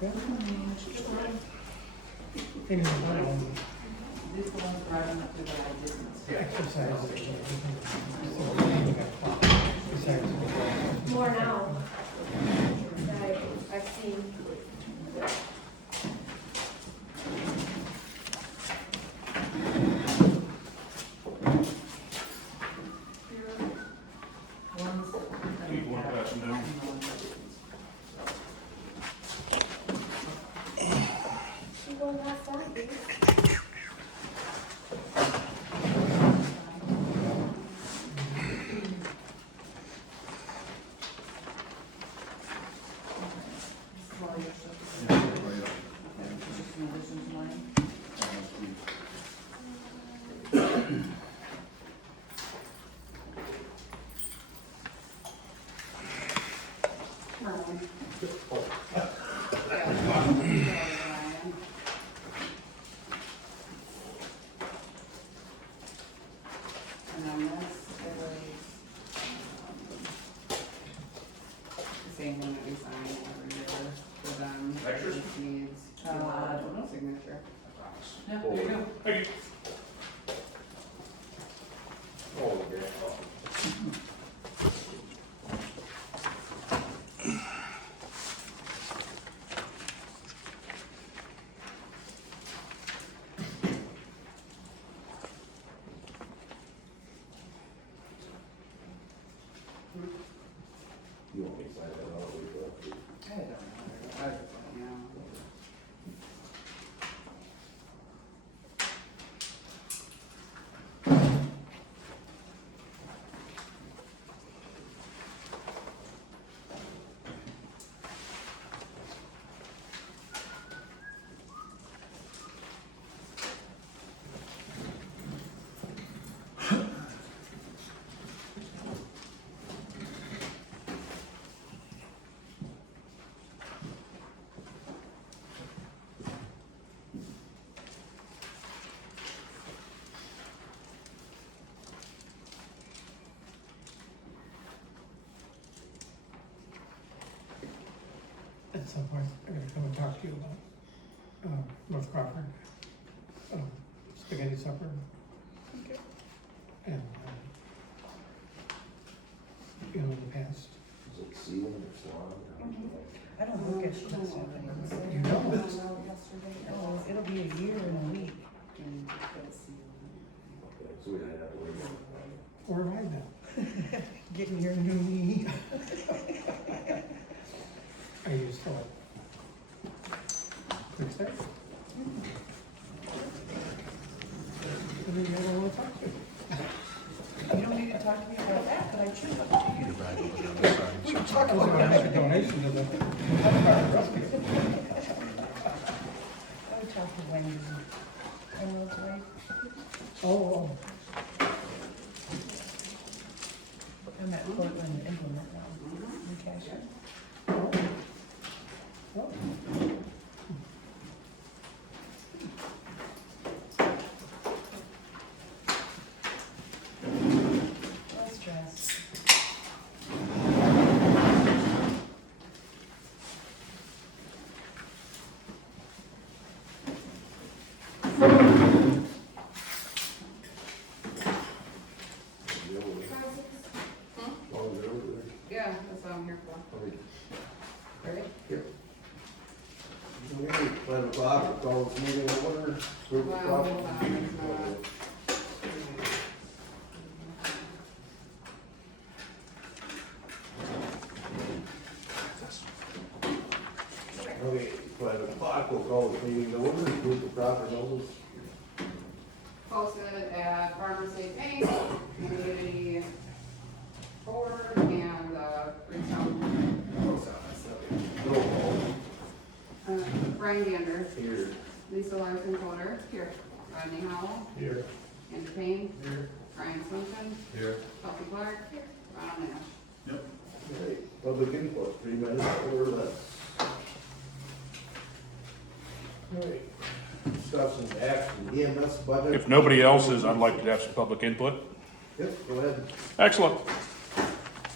Maybe the one. This one's driving up to the Exercise. More now. That I've seen. You want to pass them down? She going past that, please. And then this is the same one that we sign every year for them. Extras? This needs, I don't know, signature. Yeah, there you go. Thank you. Oh, okay. You want me to sign that out? I don't know. I don't know. At some point, I'm gonna come and talk to you about, North Crawford, spaghetti supper. Okay. And, you know, in the past, Is it sealing or salon? I don't look at shit on it. you know, Oh, it'll be a year in a week. Okay, so we had to wait. where am I now? Getting your new knee. I used to like. Quick start. I mean, I don't wanna talk to you. You don't need to talk to me about that, but I should talk to you. We can talk I was about gonna make a that. donation to the. I would talk to Wendy. Emerald's wife. Oh, I'm at Portland Implement now. In cashier. oh, oh. No stress. Yeah, that's what I'm here for. Ready? Okay, 11 o'clock, we'll call this meeting to order. Group Well, o'clock. hold on, it's Okay, 12 o'clock, we'll call this meeting to order. Group of proper notice. Posted at Farmers State Bank, Community Board, and Readstown Post Office. Roll call. Brian Gander, Here. Lisa Larson Coder, here. Rodney Howell, Here. Andrew Payne, Here. Ryan Swenson, Here. Kelsey Clark, Ronald Nash. Yep. Okay, public input, 3 minutes or less. Okay, discussion action, EMS budget. If nobody else is, I'd like to have some public input. Yep, go ahead. Excellent.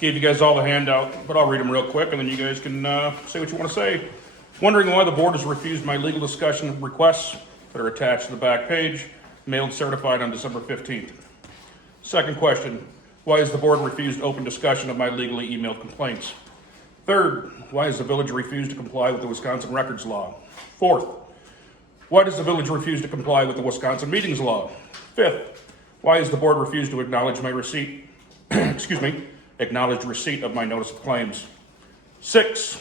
Gave you guys all the handout, but I'll read them real quick and then you guys can say what you want to say. Wondering why the board has refused my legal discussion requests that are attached to the back page, mailed certified on December 15th. Second question, why has the board refused open discussion of my legally emailed complaints? Third, why has the village refused to comply with the Wisconsin records law? Fourth, why does the village refuse to comply with the Wisconsin meetings law? Fifth, why has the board refused to acknowledge my receipt, acknowledged receipt of my notice of claims? Six,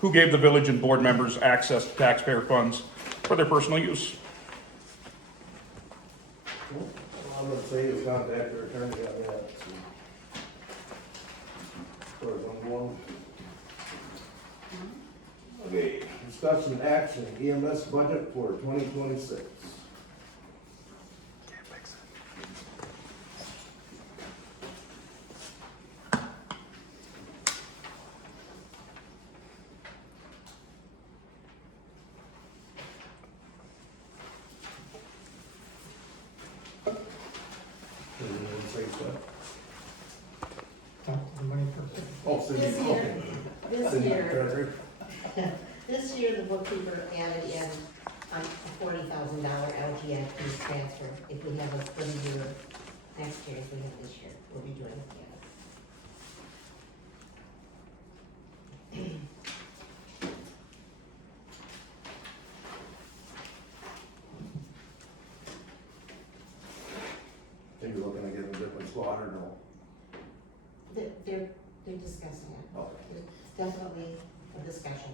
who gave the village and board members access to taxpayer funds for their personal use? I'm gonna say it's contact your attorney on that. So. As I'm going. Okay, discussion action, EMS budget for 2026. Anyone say stuff? Talk to the money person. Oh, Cindy, This year, okay. this Cindy, year, treasurer. this year, the bookkeeper added in a $40,000 LGN fees transfer. If we have a good year next year, as we have this year, we'll be doing it again. Are you looking to get a different squad or no? They're discussing it. Okay. It's definitely a discussion.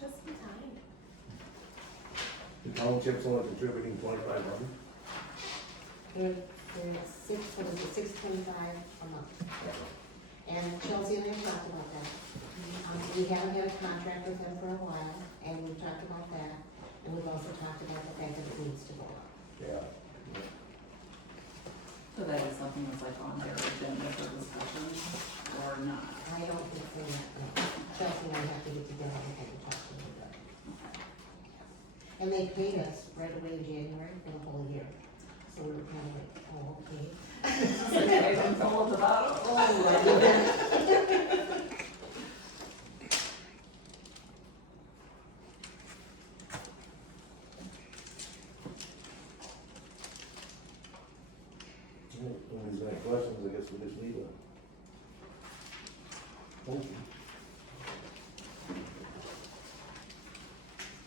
Just in time. The township's only contributing 2,500. They're six twenty-five a month. And Chelsea and I have talked about that. We haven't had a contract with them for a while, and we've talked about that. And we've also talked about the fact that it needs to go up. Yeah. So that is something that's like on their agenda for discussion or not? I don't think so yet, no. Chelsea and I have to get together and talk to them about it. And they paid us right away in January for the whole year. So we were kind of like, oh, okay. I didn't fall at the bottom. Oh, When there's any questions, I guess we just need a motion.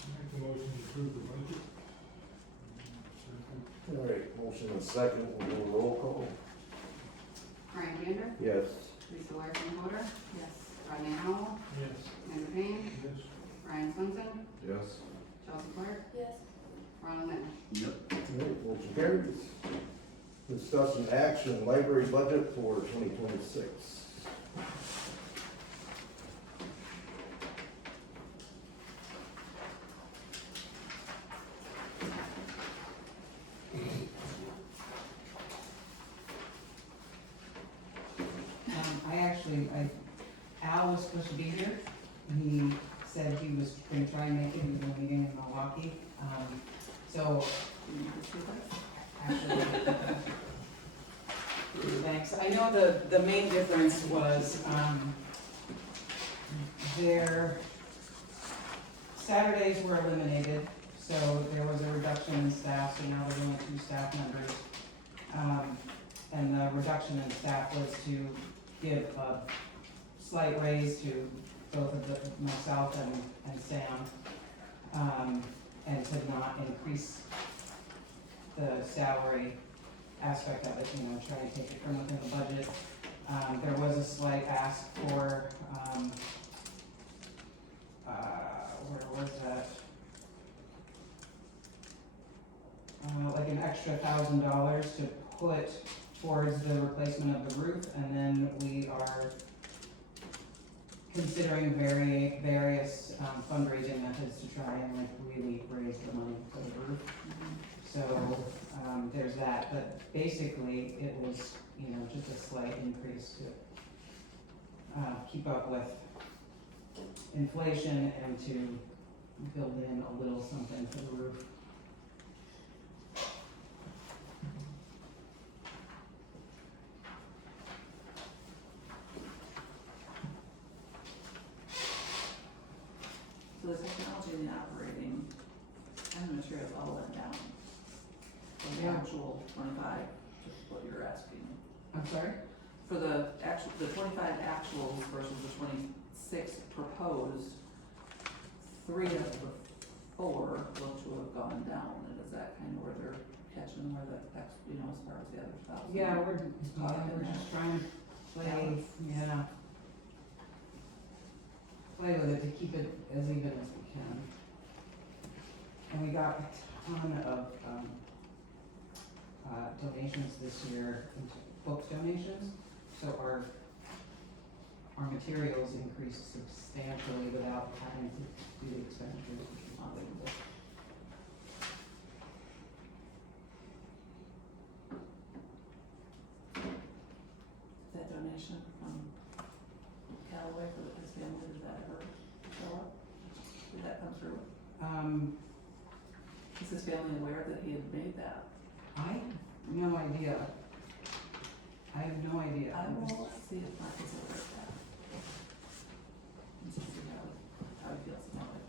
Make a motion to approve the budget. All right, motion and second, we'll do a roll call. Brian Gander, Yes. Lisa Larson Hoder, yes. Rodney Howell, Yes. Andrew Payne, Yes. Ryan Swenson, Yes. Chelsea Clark, Yes. Ronald Litton. All right, motion carries. Discussion action, library budget for 2026. Al was supposed to be here, and he said he was gonna try and make it, he was gonna meeting in Milwaukee. So, actually, thanks. I know the main difference was, their Saturdays were eliminated, so there was a reduction in staff, so now there's only 2 staff members. And the reduction in staff was to give a slight raise to both of myself and Sam, and to not increase the salary aspect of it, try to take it from within the budget. There was a slight ask for, where was that? Like an extra $1,000 to put towards the replacement of the roof, and then we are considering various fundraising methods to try and like really raise the money for the roof. So, there's that, but basically it was, you know, just a slight increase to keep up with inflation and to build in a little something for the roof. So the technology and the operating and the materials all went down. From the Yeah. actual 25, just what you're asking. I'm sorry? For the actual, the 25 actuals versus the 26 proposed, 3 of the 4 look to have gone down, and is that kind of where they're catching where the, you know, as far as the other stuff? Yeah, we're just trying to play, play with it to keep it as even as we can. And we got a ton of, donations this year, book donations, so our materials increased substantially without having to do the expenditures, which is unbelievable. That donation from Callaway for his family, did that ever show up? Did that come through? Is his family aware that he had made that? I have no idea. I have no idea. I will see if Mark is aware of that. And just see how he feels about it.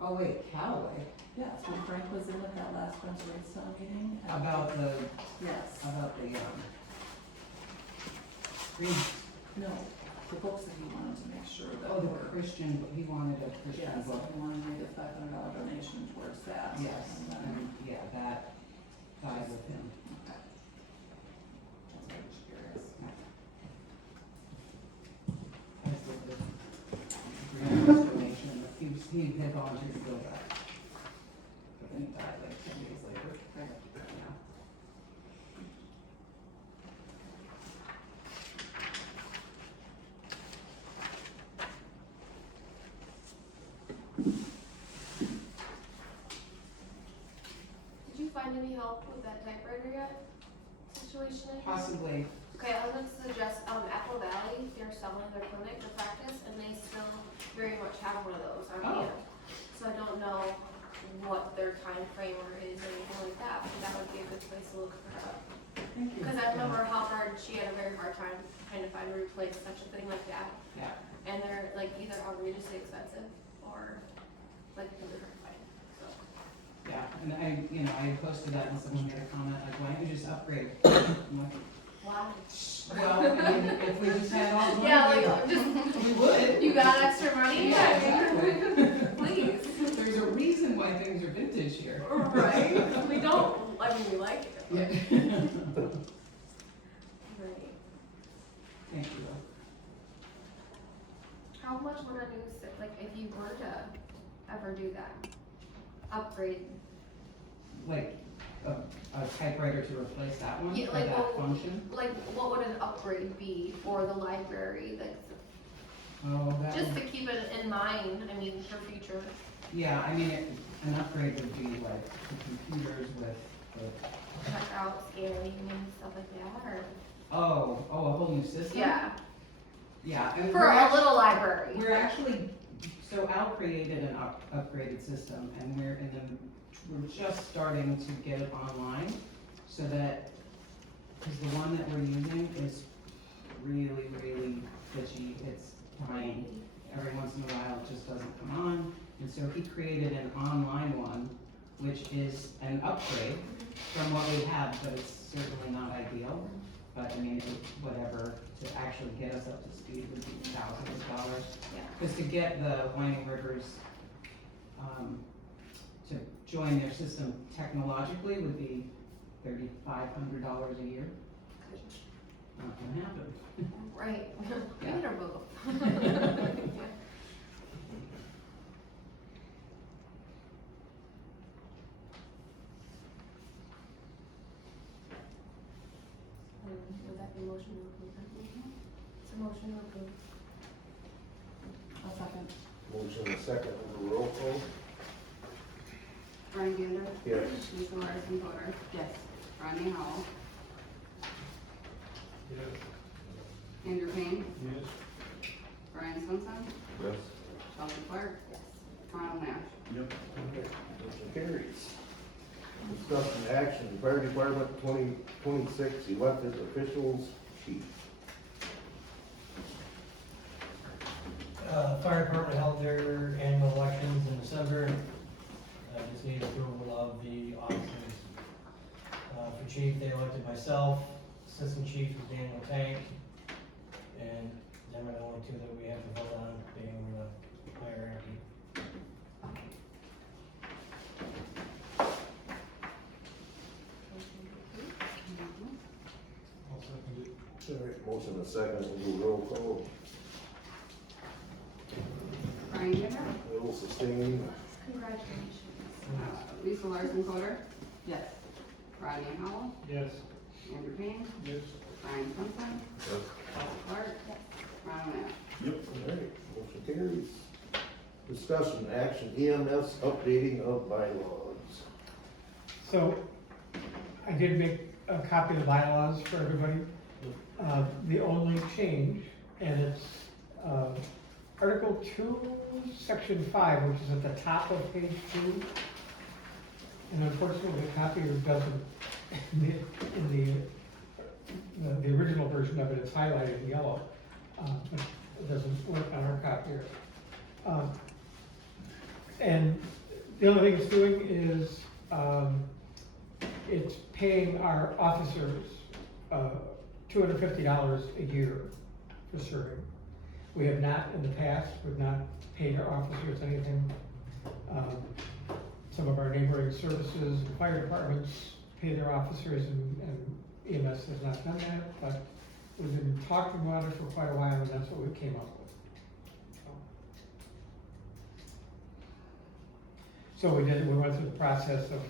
Oh wait, Callaway, Yes, when Frank was in at that last Friends of Readstown meeting. and- about the, Yes, green, no, the books that he wanted to make sure that oh, the were. Christian, he wanted a Christian Yes, book. he wanted to make a $500 donation towards that. Yes, And then, and yeah, that died with him. okay. That's what I was curious. I just did the green donation, he had volunteered to go back. But then he died like 10 days later. Right. Yeah. Did you find any help with that typewriter yet? Situation? Possibly, Okay, I was going to suggest, Apple Valley, they're selling their clinic for practice, and they still very much have one of those on Oh. hand. So I don't know what their time frame or is or anything like that, but that would be a good place to look for her up. thank you. Because I remember how hard, she had a very hard time trying to find a replace such a thing like that. Yeah, And they're like either outrageously expensive or like really hard to find, so. yeah, and I posted that and someone made a comment like, why don't you just upgrade? I'm like, Wow. well, I mean, if we just had all the money. Yeah, like, just, We would. you got extra money? Yeah, exactly. Please. There's a reason why things are vintage here. Right? We don't, I mean, we like it. but- Yeah. Right. Thank you. How much would a new, like, if you were to ever do that, upgrade? Like, a typewriter to replace that one, Yeah, or like, that what- function? Like, what would an upgrade be for the library, like, Oh, that just one, to keep it in mind, I mean, for future? yeah, I mean, an upgrade would be like the computers with the, Check out scaling and stuff like that, or? oh, a whole new system? Yeah, Yeah. and for we're a act- little library. We're actually, so Al created an upgraded system, and we're just starting to get it online, so that, because the one that we're using is really, really glitchy, it's dying. Every once in a while, it just doesn't come on, and so he created an online one, which is an upgrade from what we have, but it's certainly not ideal. But I mean, whatever, to actually get us up to speed would be thousands of dollars. Yeah. Because to get the Winding Rivers, to join their system technologically would be $3,500 a year. Not gonna happen. Right, Yeah. either both. Would that be motion to approve that? Motion approved. A second. Motion and second, over roll call. Brian Gander. Yes. Lisa Larson Coder. Yes. Rodney Hall. Yes. Andrew Payne. Yes. Brian Swenson. Yes. Chelsea Clark. Yes. Ronald Nash. Yep. Motion carries. Discussion action, fire department 2026 elected officials chief. Fire department held their annual elections in December. I just need approval of the officers. For chief, they elected myself, assistant chief is Daniel Tank, and them are the only two that we have to vote on, being the hierarchy. I'll second it. All right, motion and second, over roll call. Brian Gander. Will sustain. Congratulations. Lisa Larson Coder. Yes. Rodney Howell. Yes. Andrew Payne. Yes. Brian Swenson. Yes. Chelsea Clark. Ronald Nash. Yep. All right, motion carries. Discussion action, EMS updating of bylaws. So, I did make a copy of the bylaws for everybody. The only change, and it's, Article 2, Section 5, which is at the top of page 2. And unfortunately, the copier doesn't, in the original version of it, it's highlighted in yellow. But it doesn't work on our copier. And the only thing it's doing is, it's paying our officers, $250 a year for serving. We have not, in the past, we've not paid our officers anything. Some of our neighboring services and fire departments pay their officers, and EMS has not done that, but we've been talking about it for quite a while, and that's what we came up with. So we went through the process of,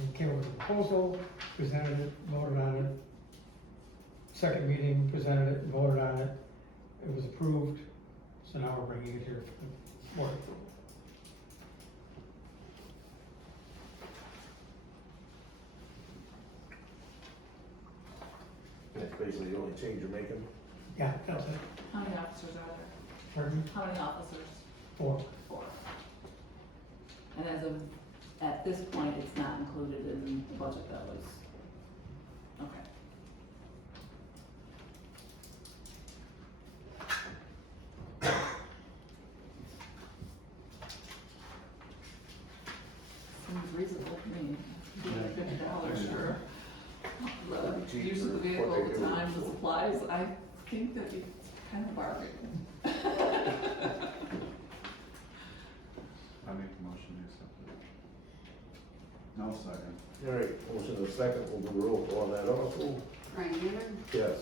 we came up with a proposal, presented it, voted on it. Second meeting, presented it, voted on it. It was approved, so now we're bringing it here for board approval. That's basically the only change you're making. Yeah, that's it. How many officers are there? Pardon? How many officers? 4. 4. And as of, at this point, it's not included in the budget that was, okay. Seems reasonable to me. $50 for the use of the vehicle, the time, the supplies. I think that you kind of bargain. I make the motion to accept it. No second. All right, motion and second, we'll do roll call on that also. Brian Gander. Yes.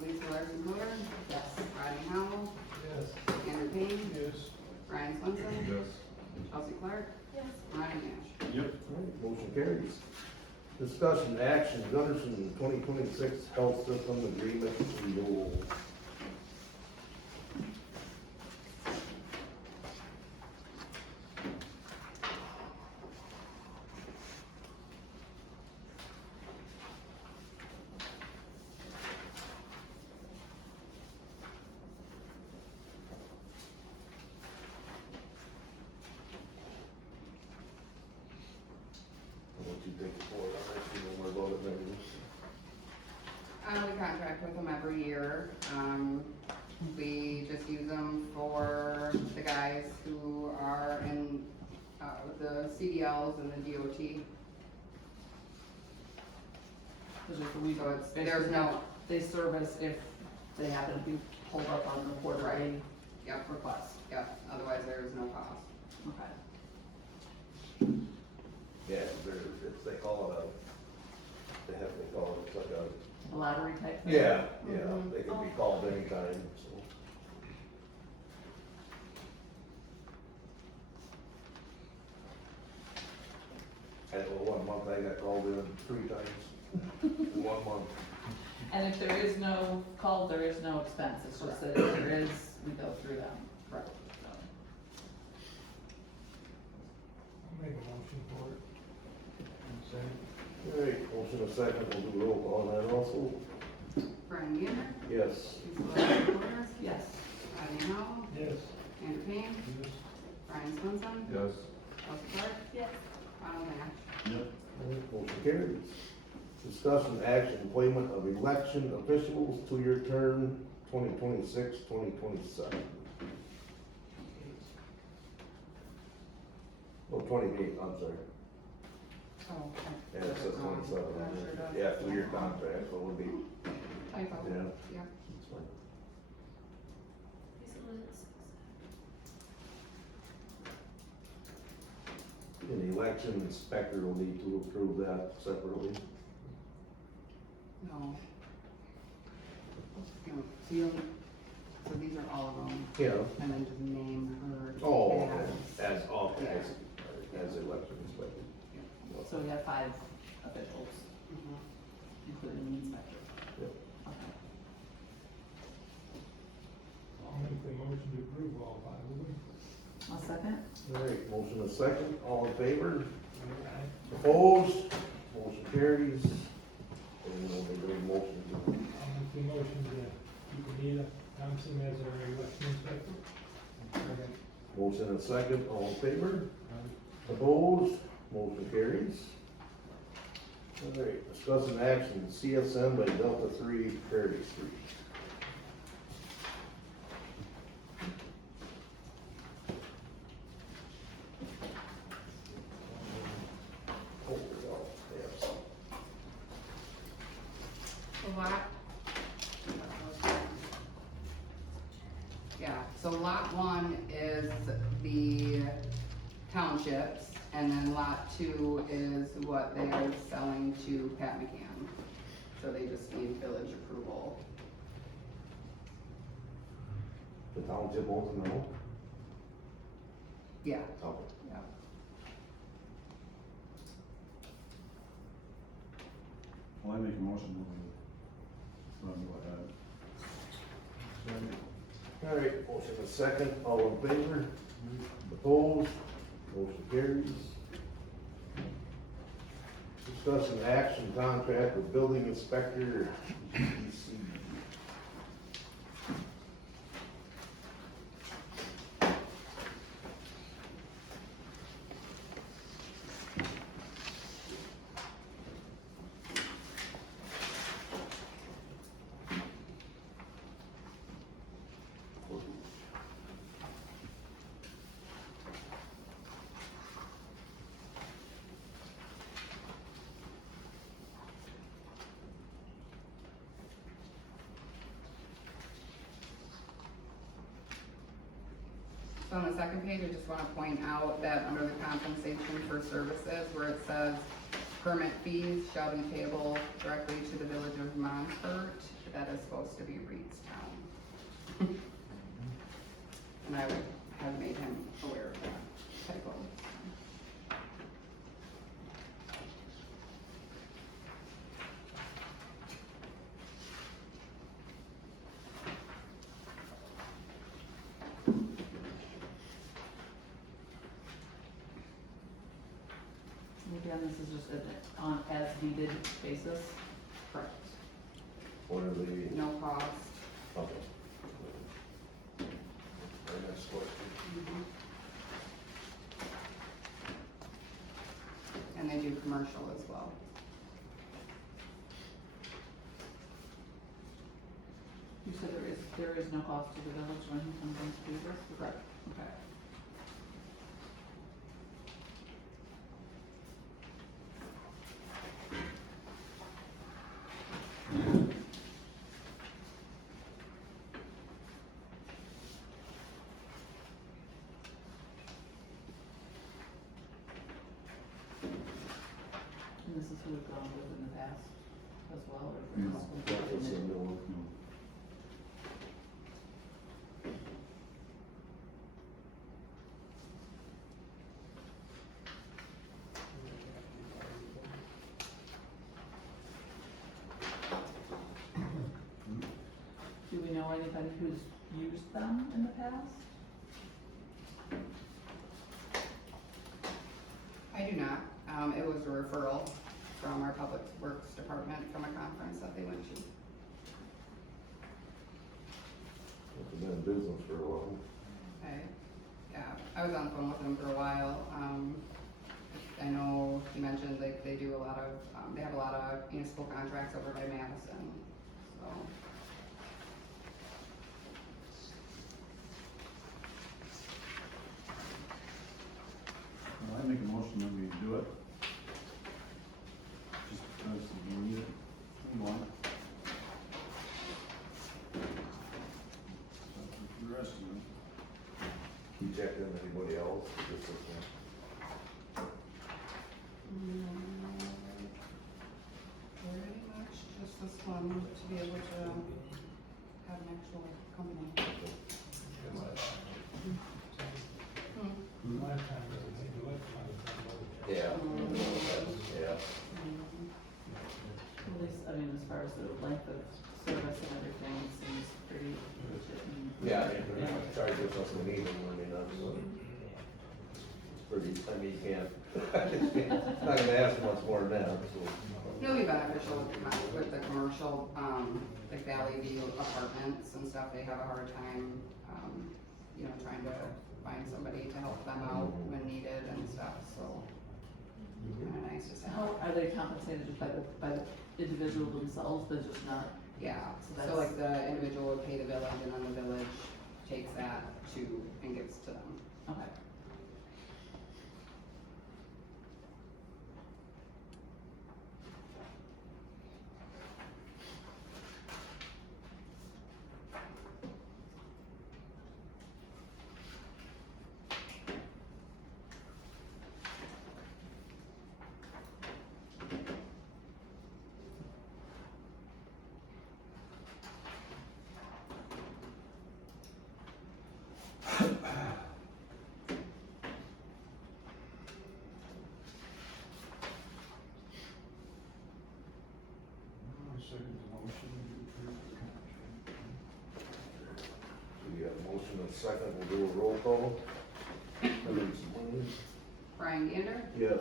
Lisa Larson Coder. Yes. Rodney Howell. Yes. Andrew Payne. Yes. Brian Swenson. Yes. Chelsea Clark. Yes. Ronnie Nash. Yep. All right, motion carries. Discussion action, Gunderson 2026 Health System Agreement renewal. What you think for it, I actually know more about it than you. We contract with them every year. We just use them for the guys who are in, the CDLs and the DOT. So it's, there's no, They service if they happen to be pulled up on the quarter A yep, request. yep, otherwise there is no cost. Okay. Yeah, they call it a, they call it, it's like a. A lottery type thing? Yeah, they can be called anytime, so. I know one month I got called in 3 times in 1 month. And if there is no call, there is no expense, it's just that if there is, we go through them. Correct. So, I'll make a motion for it. All right, motion and second, we'll do roll call on that also. Brian Gander, Yes. Lisa Porter, yes. Rodney Howell, Yes. Andrew Payne, Yes. Brian Swenson, Yes. Elsie Clark, Yes. Ronald Nash. Yep. Motion carries. Discussion action, appointment of election officials, 2-year term, 2026-2027. Oh, 28, I'm sorry. Oh, Yeah, it says 27. Yeah, 2-year contract, so it would be, Typo. yeah. Yeah. That's fine. And the election inspector will need to approve that separately. No. No, so you'll, so these are all of them, Yeah. and then just name her. Oh, as- okay, as election inspector. So we have 5 officials, Mhm. including the inspector. Yep. Okay. I'll make the motion to approve all 5 of them. I'll second. All right, motion and second, all in favor? Aye. Opposed? Motion carries. And we'll make a motion to I'll make the motion to keep Anita Thompson as our election inspector. Second. motion and second, all in favor? Aye. Opposed? Motion carries. All right, discussing action, CSN by Delta 3 Prairie Street. Oh, yes. So lot. Yeah, so lot 1 is the townships, and then lot 2 is what they are selling to Pat McCann. So they just need village approval. The township wants to know? Yeah, Okay. yeah. Well, I make a motion to, go ahead. All right, motion and second, all in favor? Opposed? Motion carries. Discussing action contract with building inspector, GEC. So on the second page, I just wanna point out that under the compensation for services, where it says permit fees shall be payable directly to the village of Montfort, that is supposed to be Readstown. And I would have made him aware of that typo. Again, this is just on as needed basis. Correct. What are the, No cost. okay. Very next question. And they do commercial as well. You said there is no cost to the village when he comes in to do this? Correct. Okay. And this is who we've gone with in the past as well, or? is No. this That was a one? new one. No. anybody who's used them in the past? I do not. It was a referral from our public works department from a conference that they went to. It's been in business for a while. Okay, yeah, I was on the phone with them for a while. I know he mentioned like they do a lot of, they have a lot of municipal contracts over by Madison, so. Well, I make a motion that we do it. Just because we need it, we want it. The rest of them. You checked in anybody else, or just this one? Pretty much just this one to be able to have an actual company. A lot of times, they do it, a lot of times, Yeah. Yeah. At least, I mean, as far as the length of service and everything, it seems pretty legit and. Yeah, they charge us something we need, I mean, that's, it's pretty, I mean, you can't, not gonna ask much more than that, so. It'll be beneficial with the commercial, like Valley View apartments and stuff, they have a hard time, you know, trying to find somebody to help them out when needed and stuff, so. Kinda nice to How, have. are they compensated just by the individual themselves, but just not? Yeah, So so that's- like the individual would pay the village and then the village takes that and gives to them. Okay. I second the motion to approve the contract. We got a motion and a second, we'll do a roll call. Brian Gander, Yes.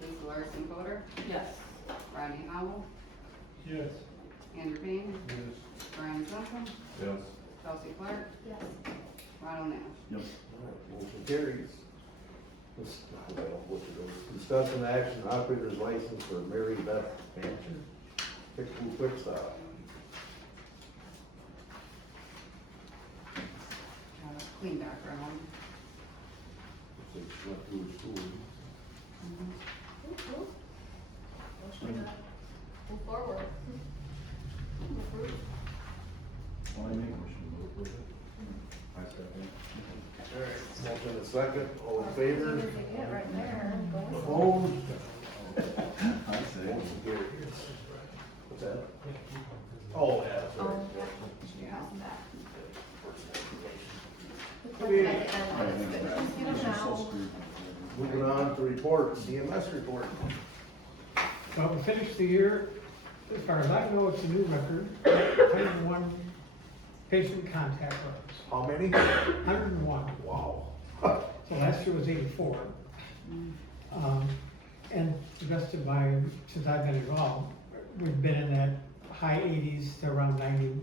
Lisa Larson Coder, Yes. Rodney Howell, Yes. Andrew Payne, Yes. Brian Simpson, Yes. Chelsea Clark, Yes. Ronald Nash. Yep. Motion carries. Discuss an action, operator's license for Mary Beth Mansion. Quick stop. Clean background. She went through her school. Motion to move forward. Approve. Well, I make a motion to approve it. I second. Alright, motion and a second, all in favor? Right there. Opposed? I say. Motion carries. What's that? Oh, yeah, that's right. Yeah. Okay. Just get them now. Moving on to report, CMS report. So we finished the year, as far as I know, it's a new record, 101 patient contact records. How many? 101. Wow. So last year was 84. And to the best of my, since I've been involved, we've been in that high 80s to around 90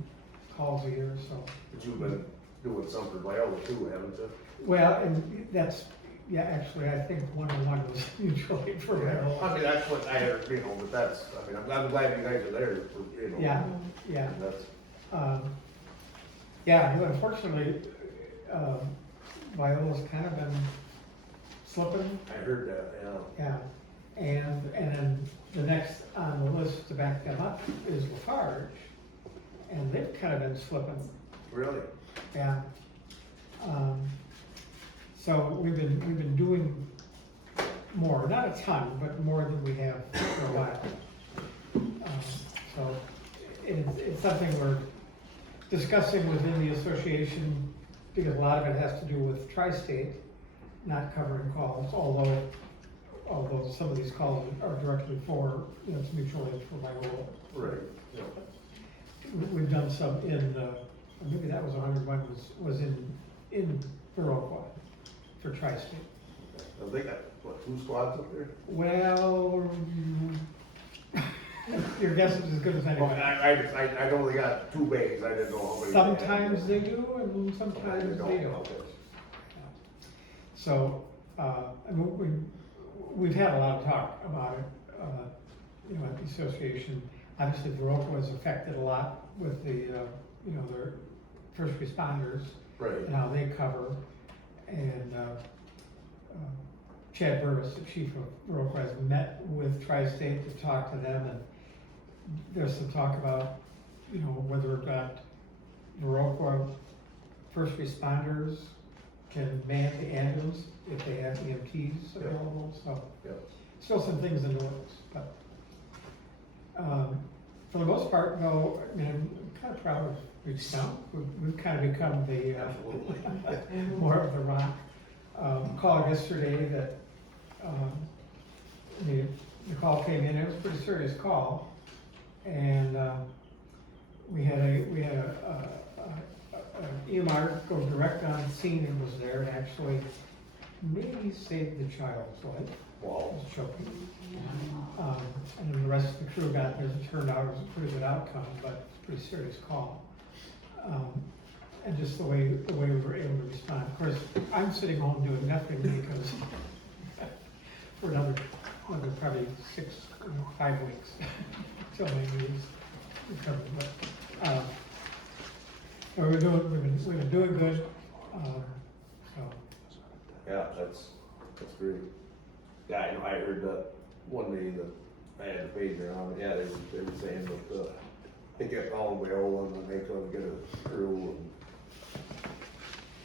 calls a year, so. But you've been doing some for Viola too, haven't you? Well, and that's, yeah, actually, I think 101 was mutually for Viola. I mean, that's what I heard, you know, but that's, I mean, I'm glad you guys are there, for, you know. Yeah, yeah. That's, Yeah, unfortunately, Viola's kind of been slipping. I heard that, yeah. Yeah, and then the next on the list to back them up is Lafarge, and they've kind of been slipping, Really? yeah. So we've been doing more, not a ton, but more than we have for a while. So it's something we're discussing within the association, because a lot of it has to do with tri-state not covering calls, although some of these calls are directly for, you know, it's mutual aid for Viola. Right, yeah. We've done some in or maybe that was 101, was in Viroqua for Tri-State. They got, what, 2 squads up there? Well, your guess is as good as Well, anybody. I know they got 2 bays, I didn't know how many. Sometimes they do, and sometimes they don't. Okay. So, I mean, we've had a lot of talk about it, at the association. Obviously, Viroqua was affected a lot with the, their first responders Right. and how they cover. And, Chad Burris, the chief of Viroqua, has met with Tri-State to talk to them, and there's some talk about, whether or not Viroqua first responders can man the ambulance if they have EMTs available, so. Yep. Still some things in the works, but, for the most part, no, I mean, I'm kind of proud of Readstown. We've kind of become the, Absolutely. more of the rock. Call yesterday that, the call came in, it was a pretty serious call, and, we had a EMR go direct on scene and was there and actually maybe saved the child's life. Wow. It was choking. And then the rest of the crew got there, it turned out it was a pretty good outcome, but it's a pretty serious call. And just the way we were able to respond. Of course, I'm sitting home doing nothing because for another probably 5 weeks till my knees recover. But, we've been doing good, so. Yeah, that's great. Yeah, I know, I heard that one day that I had the pager on, yeah, they were saying that, they kept calling Wales and they couldn't get a crew and.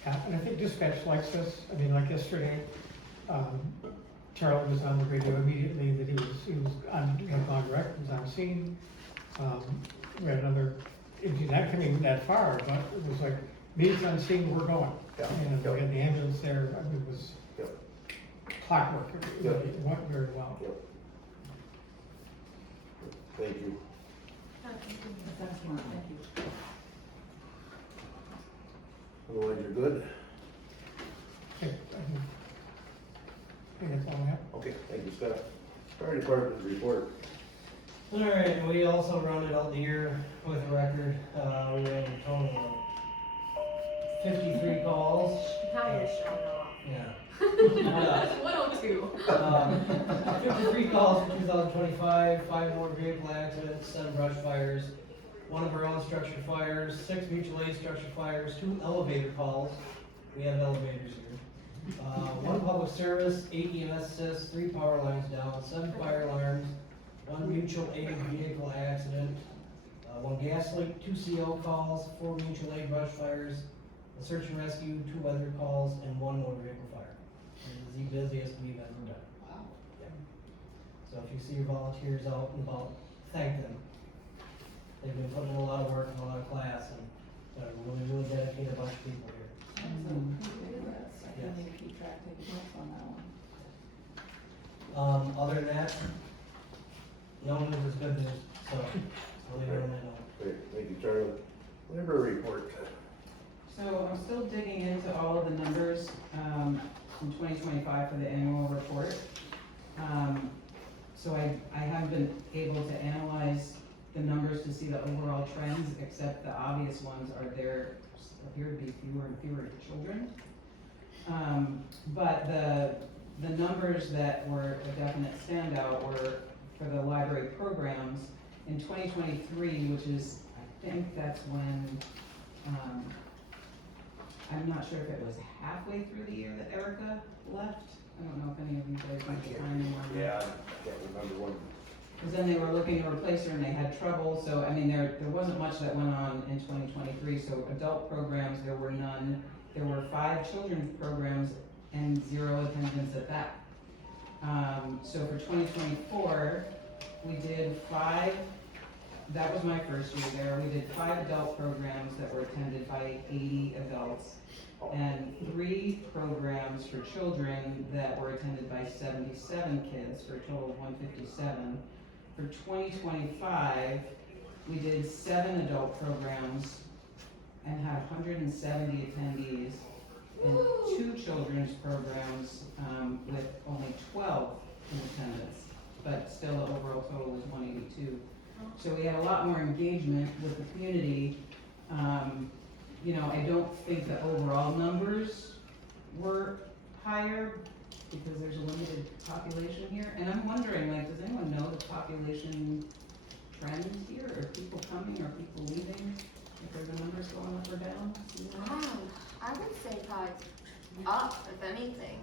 Yeah, and I think dispatch likes this. I mean, like yesterday, Charlie was on the radio immediately that he had gone direct, was on scene. We had another, not coming that far, but it was like, meetings on scene, we're going. Yeah. And we had the ambulance there, I mean, it was Yep. clockwork, Yep. it went very well. Yep. Thank you. That's excellent, thank you. Otherwise, you're good? Okay, I think that's all I have. Okay, thank you, Scott. Fire department report. All right, we also rounded out the year with a record. We ran a total of 53 calls. Now you're showing off. Yeah. That's 102. 53 calls in 2025, 5 more vehicle accidents, 7 brush fires, 1 of our own structure fires, 6 mutual aid structure fires, 2 elevator calls. We have elevators here. 1 public service, 8 EMS assists, 3 power lines down, 7 fire alarms, 1 mutual aid vehicle accident, 1 gas leak, 2 CO calls, 4 mutual aid brush fires, a search and rescue, 2 weather calls, and 1 motor vehicle fire. It is the busiest we've ever done. Wow. So if you see your volunteers out and about, thank them. They've been putting in a lot of work and a lot of class, and got a really dedicated bunch of people here. I need to keep track, take notes on that one. Other than that, no news is good news, so I'll leave it on that note. Great, thank you, Charlie. Library report. So I'm still digging into all of the numbers, from 2025 for the annual report. So I haven't been able to analyze the numbers to see the overall trends, except the obvious ones are there appear to be fewer and fewer children. But the numbers that were a definite standout were for the library programs in 2023, which is, I think that's when, I'm not sure if it was halfway through the year that Erica left. I don't know if any of you guys know the timing on that. Yeah, I can't remember when. Because then they were looking to replace her and they had trouble, so, I mean, there wasn't much that went on in 2023, so adult programs, there were none. There were 5 children's programs and 0 attendance at that. So for 2024, we did 5, that was my first year there, we did 5 adult programs that were attended by 80 adults, and 3 programs for children that were attended by 77 kids, for a total of 157. For 2025, we did 7 adult programs and had 170 attendees and 2 children's programs, with only 12 in attendance, but still the overall total was 182. So we had a lot more engagement with the community. You know, I don't think the overall numbers were higher because there's a limited population here. And I'm wondering, like, does anyone know the population trend here? Are people coming, are people leaving? Like, are the numbers going up or down? Do you know? I would say probably up, if anything.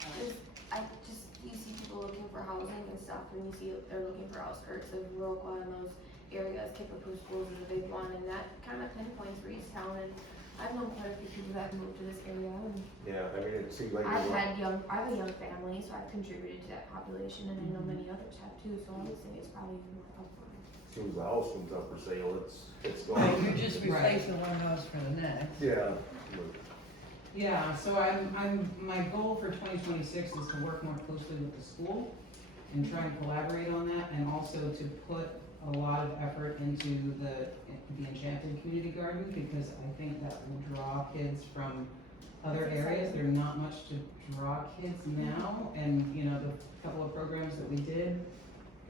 'Cause you see people looking for housing and stuff, and you see they're looking for outskirts of Viroqua and those areas. Kickapoo Schools is a big one, and that kind of pinpoints Readstown, and I've known quite a few people that moved to this area, and Yeah, I mean, it seems like. I have a young family, so I've contributed to that population, and I know many others have too, so I would say it's probably more upward. Soon as the house comes up for sale, it's gone. Right, you're just Right. replacing one house for the next. Yeah. Yeah, so my goal for 2026 is to work more closely with the school and try and collaborate on that, and also to put a lot of effort into the Enchanted Community Garden, because I think that will draw kids from other areas. There's not much to draw kids now, and, you know, the couple of programs that we did,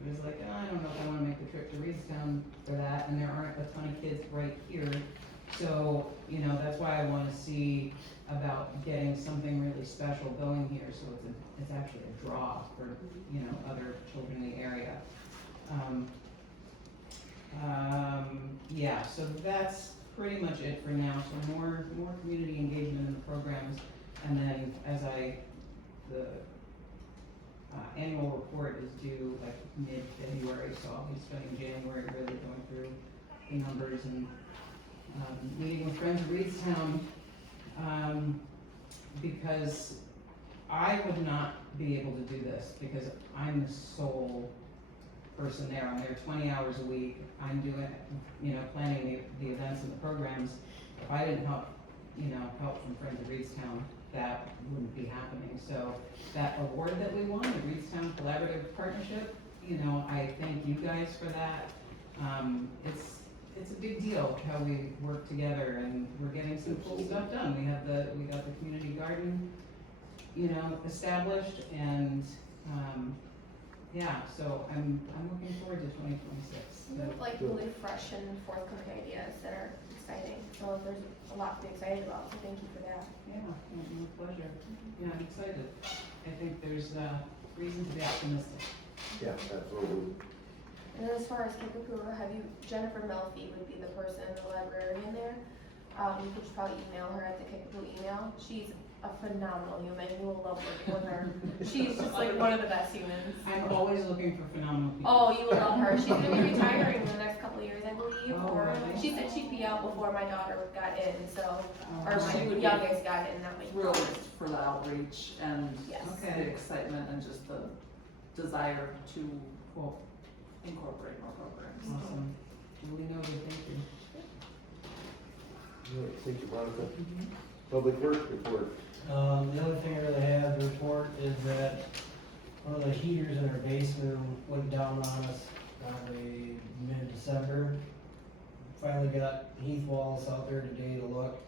it was like, I don't know if I wanna make the trip to Readstown for that, and there aren't a ton of kids right here. So, you know, that's why I wanna see about getting something really special going here, so it's actually a draw for, you know, other children in the area. Yeah, so that's pretty much it for now, so more community engagement in the programs, and then the annual report is due like mid-February, so I'll be spending January really going through the numbers and, meeting with Friends of Readstown, because I would not be able to do this, because I'm the sole person there. I'm there 20 hours a week. I'm doing, you know, planning the events and the programs. If I didn't help from Friends of Readstown, that wouldn't be happening. So that award that we won, the Readstown Collaborative Partnership, you know, I thank you guys for that. It's a big deal how we work together, and we're getting some cool stuff done. We got the community garden, you know, established, and, yeah, so I'm looking forward to 2026. You have like really fresh and forthcoming ideas that are exciting, so there's a lot to be excited about, so thank you for that. Yeah, my pleasure. Yeah, I'm excited. I think there's, reason to be optimistic. Yeah, absolutely. And then as far as Kickapoo, Jennifer Melfi would be the person, the librarian there. You could probably email her at the Kickapoo email. She's a phenomenal human. You will love working with her. She's just like one of the best humans. I'm always looking for phenomenal people. Oh, you will love her. She's gonna be retiring in the next couple of years, I believe. Oh, Or really? she said she'd be out before my daughter got in, so, or Oh, she my would be youngest got in, not my Thrilled for the outreach and Yes. Okay. the excitement and just the desire to Cool. incorporate more programs. Awesome. Duly noted, thank you. All right, thank you, Monica. Public Works report. The other thing I really have to report is that one of the heaters in our basement went down on us probably mid-December. Finally got Heath Wallace out there today to look.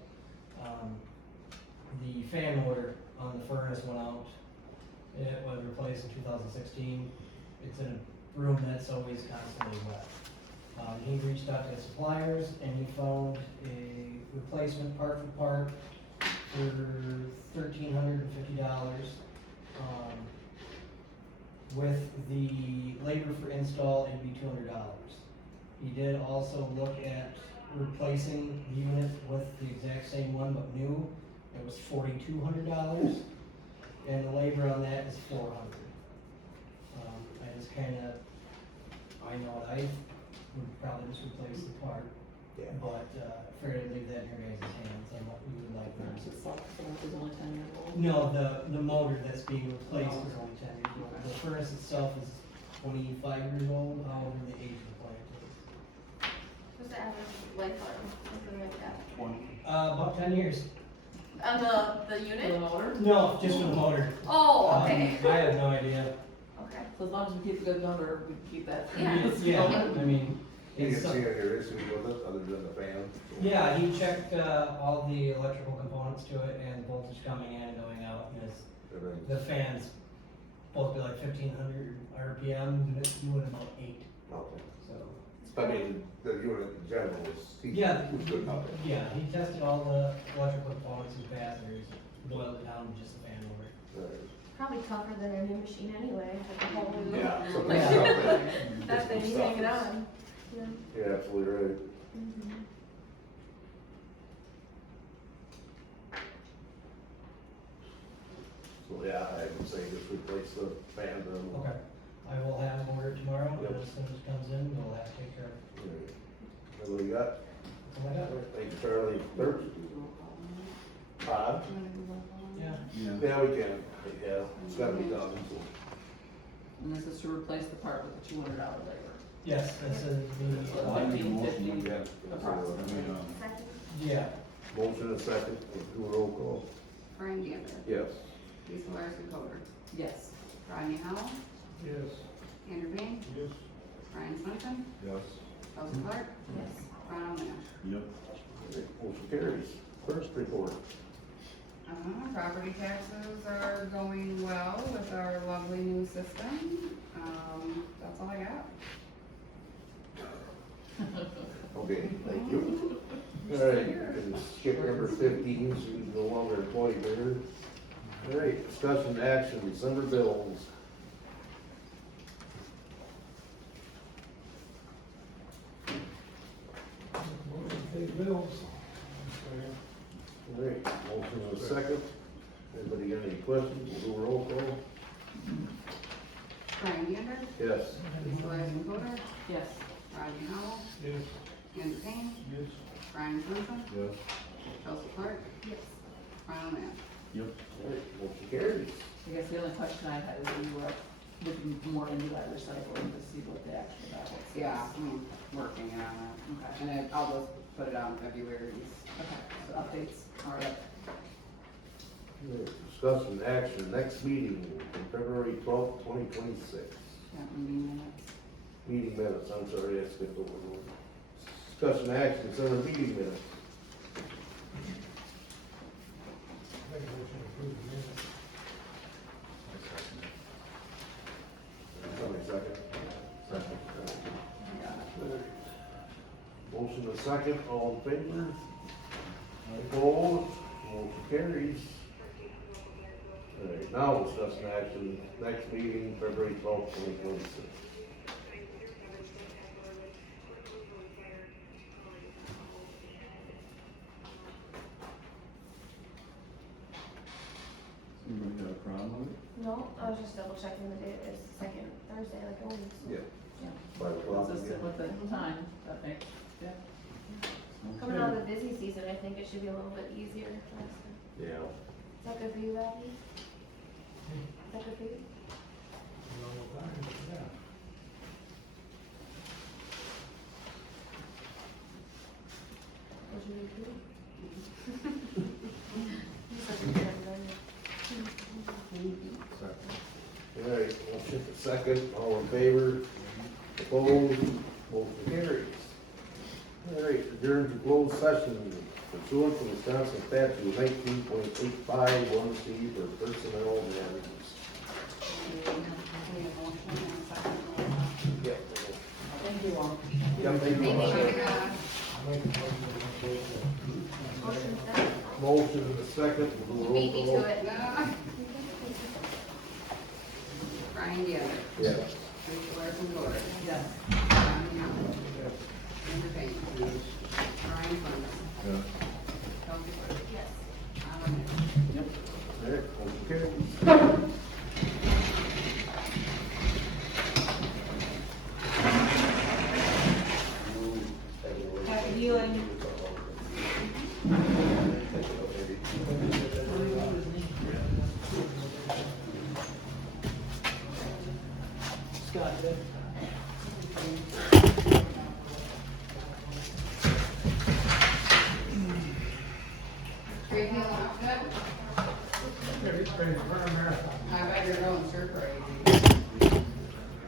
The fan motor on the furnace went out. It was replaced in 2016. It's in a room that's always constantly wet. He reached out to his suppliers and he found a replacement part for part for $1,350. With the labor for install, it'd be $200. He did also look at replacing the unit with the exact same one but new. It was $4,200, and the labor on that is $400. I just I know I would probably just replace the part, Yeah. but figured I'd leave that in your guys' hands on what we would like. It's just like, it's only 10 years old. No, the motor that's being replaced is only 10 years old. The furnace itself is 25 years old, however the age of the plant is. What's the average lifetime, something like that? About 10 years. On the unit? The motor? No, just for the motor. Oh, okay. I have no idea. Okay. So as long as we keep a good number, we can keep that. Yeah. Yeah, I mean, You It's didn't see any issues with it, other than the fan? Yeah, he checked, all the electrical components to it and voltage coming in and going out, and it's, Everything, the fan's supposed to be like 1,500 RPM, and it's doing about 8, okay. so. I mean, the unit in general is, Yeah, was good enough. yeah, he tested all the electrical components and capacitors, boiled it down to just a fan over it. Right. Probably tougher than a new machine anyway, like a whole new. Yeah. some Yeah. stuff That thing stuff hanging is- on. Yeah. You're absolutely right. Mhm. So, yeah, I would say just replace the fan then. Okay, I will have him order it tomorrow, and Yep. as soon as it comes in, we'll have to take care of it. Right. That's what you got? That's all I got. Thank you, Charlie. Third, Todd? Yeah. Yeah, we can, yeah, it's gotta be done, so. And this is to replace the part with the $200 labor. Yes, this is So the, it might be 50 Yeah. approximately. Second. yeah, Motion and second, we'll do a roll call. Brian Gander, Yes. Lisa Larson Coder, Yes. Rodney Howell, Yes. Andrew Bain, Yes. Brian Swenson, Yes. Chelsea Clark, Yes. Ronald Nash. Yep. Motion carries. First report. Property taxes are going well with our lovely new system. That's all I got. Okay, thank you. All right, and skip number 15, so he's no longer employed there. All right, discussion action, December bills. Motion to pay bills. All right, motion and a second. Anybody got any questions? We'll do a roll call. Brian Gander, Yes. Lisa Larson Coder, Yes. Rodney Howell, Yes. Andrew Bain, Yes. Brian Swenson, Yes. Chelsea Clark, Yes. Ronald Nash. Yep. All right, motion carries. I guess the only question I had is when you were looking more into that recycling to see what the actual balance is. Yeah, I'm working on it. Okay. And then I'll just put it on February's. Okay, so updates, all right. All right, discussion action, next meeting, February 12th, 2026. Yeah, meeting minutes. Meeting minutes, I'm sorry, I skipped over one. Discussion action, December meeting minutes. Make a motion to approve the minutes. Somebody second? Second. Motion and second, all in favor? Opposed? Motion carries. All right, now discussion action, next meeting, February 12th, 2026. Anybody got a problem with it? No, I was just double checking the date, it's second Thursday, like always. Yeah. Yeah. 5 o'clock Consistent again. with the time, that makes, yeah. Coming out of the busy season, I think it should be a little bit easier. Is Yeah. that good for you, Abby? Is that good for you? Normal time, yeah. Would you agree? You're such a good friend. All right, motion and second, all in favor? Opposed? Motion carries. All right, adjourn to closed session pursuant to Wisconsin statute 19.851C for personnel matters. Yep. Thank you all. Yep, thank you. Make a motion to approve the Motion set. Motion and a second, we'll do a roll Beat me call. to it. Brian Gander, Yeah. Lisa Larson Coder, Yes. Rodney Howell, Andrew Bain, Brian Swenson, Yeah. Chelsea Clark, Yes. Ronald Nash. Yep. All right, motion carries. Happy healing. Scott, good. Great healing outfit. Ready to run a marathon. I bet you're going stir fry.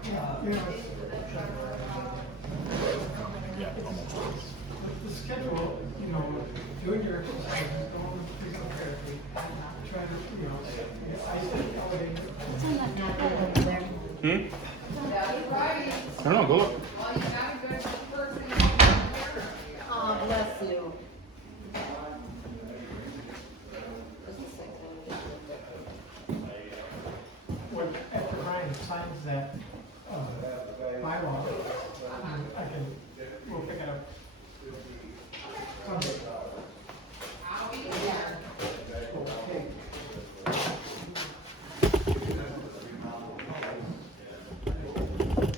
Yeah. the schedule, you know, doing your exercises, going to physical therapy, trying to, you know, isolate, elevate. What's on that tablet over there? Hmm? That's right. I don't know, go look. Well, you got a good person to take care of you. Oh, bless you. When, after Ryan signs that, bylaw, I can, we'll pick it up. Sunday. Okay.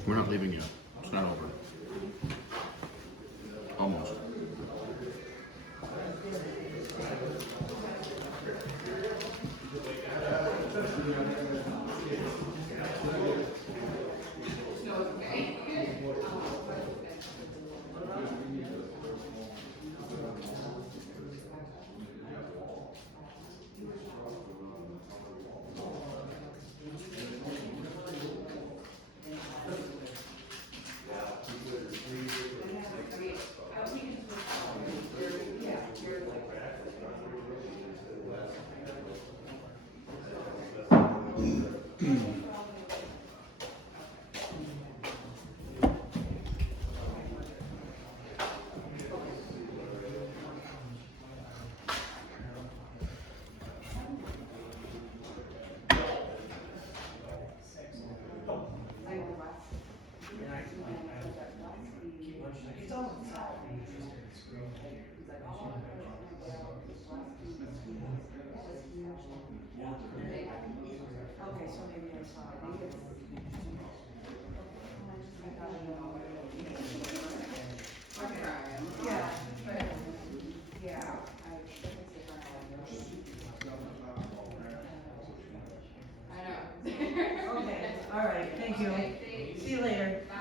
We're not leaving yet. It's not over. Almost. Okay, so maybe I saw it. I'm trying. Yeah. But, yeah, I know. Okay, all right, thank you. Okay, thanks. See you later. Bye.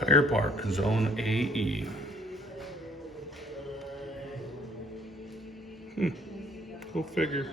Tire Park, Zone AE. Go figure.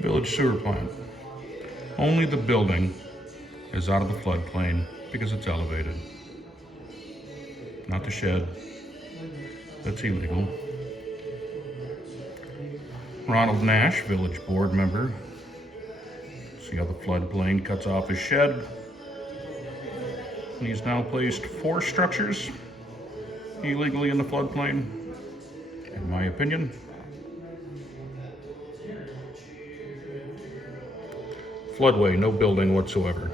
Village sewer plant. Only the building is out of the floodplain because it's elevated. Not the shed. That's illegal. Ronald Nash, village board member. See how the floodplain cuts off his shed? And he's now placed 4 structures illegally in the floodplain, in my opinion. Floodway, no building whatsoever.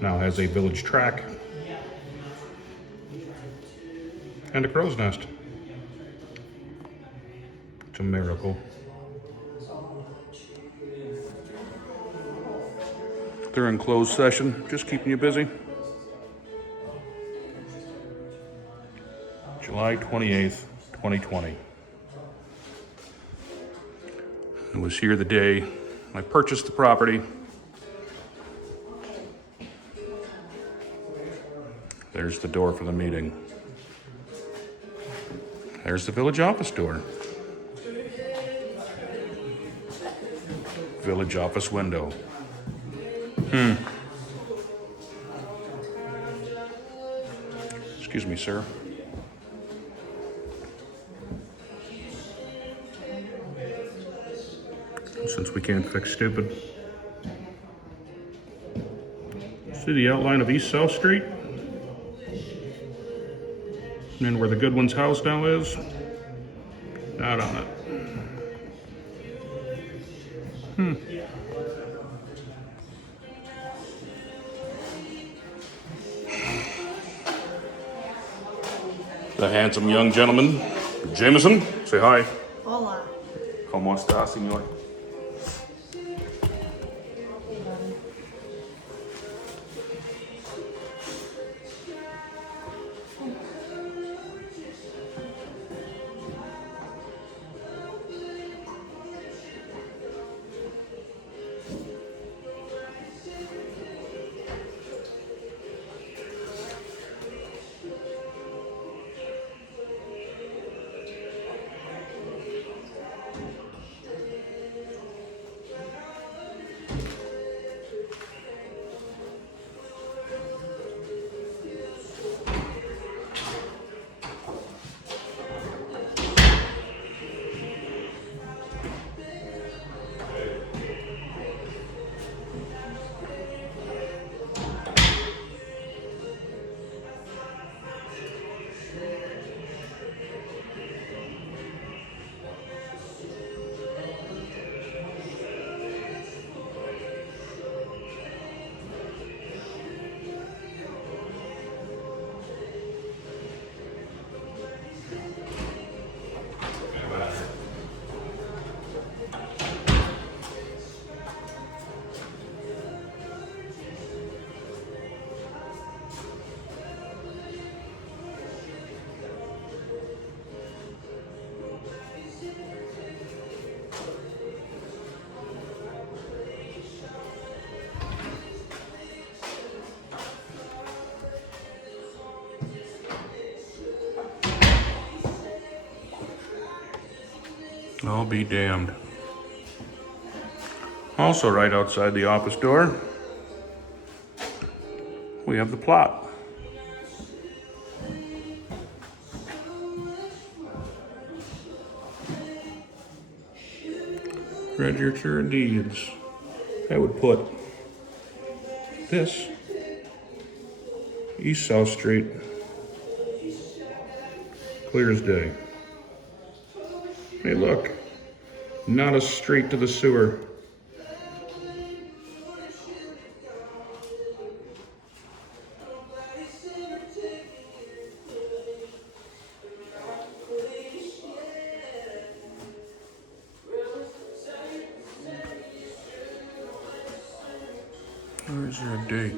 Now has a village track and a crow's nest. It's a miracle. They're in closed session, just keeping you busy. July 28th, 2020. I was here the day I purchased the property. There's the door for the meeting. There's the village office door. Village office window. Excuse me, sir. Since we can't fix stupid. See the outline of East South Street? And then where the Goodwin's house now is? Not on it. The handsome young gentleman, Jameson, say hi. Hola. ¿Cómo está, señor? I'll be damned. Also, right outside the office door, we have the plot. Register of Deeds. I would put this East South Street, clear as day. Hey, look, not a street to the sewer. Where's your date?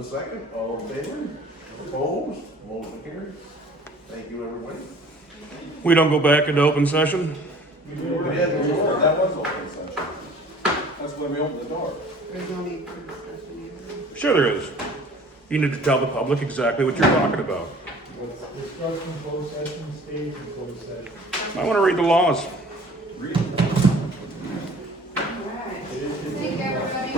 and a second, all in favor, opposed, motion carries. Thank you, everybody. We don't go back into open session? That was open session. That's when we opened the door. There's no need for discussion either. Sure there is. You need to tell the public exactly what you're talking about. What's discussed in closed session stays in closed session. I want to read the laws. Read it. Alright, thank you, everybody.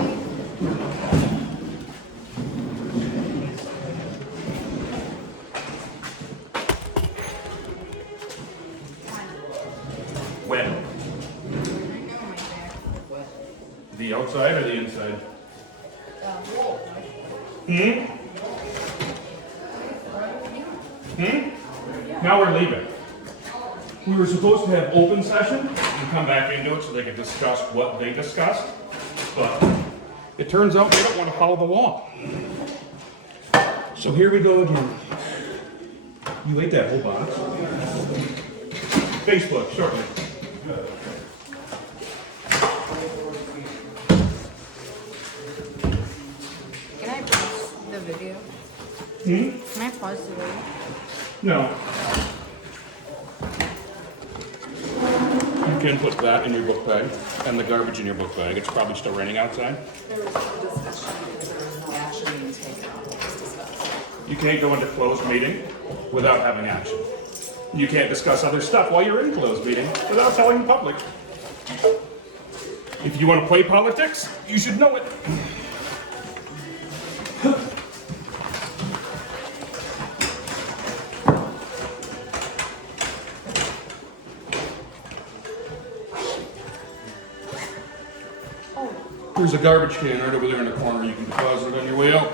When? The outside or the inside? Now we're leaving. We were supposed to have open session and come back into it so they could discuss what they discussed, but it turns out they don't want to follow the law. So here we go again. You ate that whole box? Facebook, shortly. Can I pause the video? Can I pause the video? No. You can put that in your book bag and the garbage in your book bag. It's probably still raining outside. There was no discussion because there was no action being taken on what was discussed. You can't go into closed meeting without having action. You can't discuss other stuff while you're in closed meeting without telling the public. If you want to play politics, you should know it. There's a garbage can right over there in the corner. You can deposit it on your way out.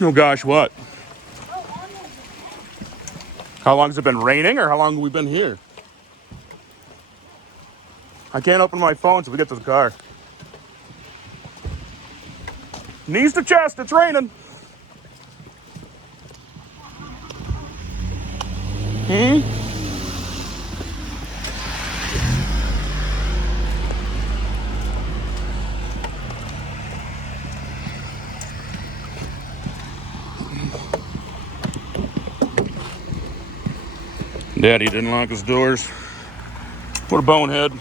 Oh gosh, what? How long has it been raining, or how long have we been here? I can't open my phone till we get to the car. Knees to chest, it's raining. Daddy didn't lock his doors. What a bonehead.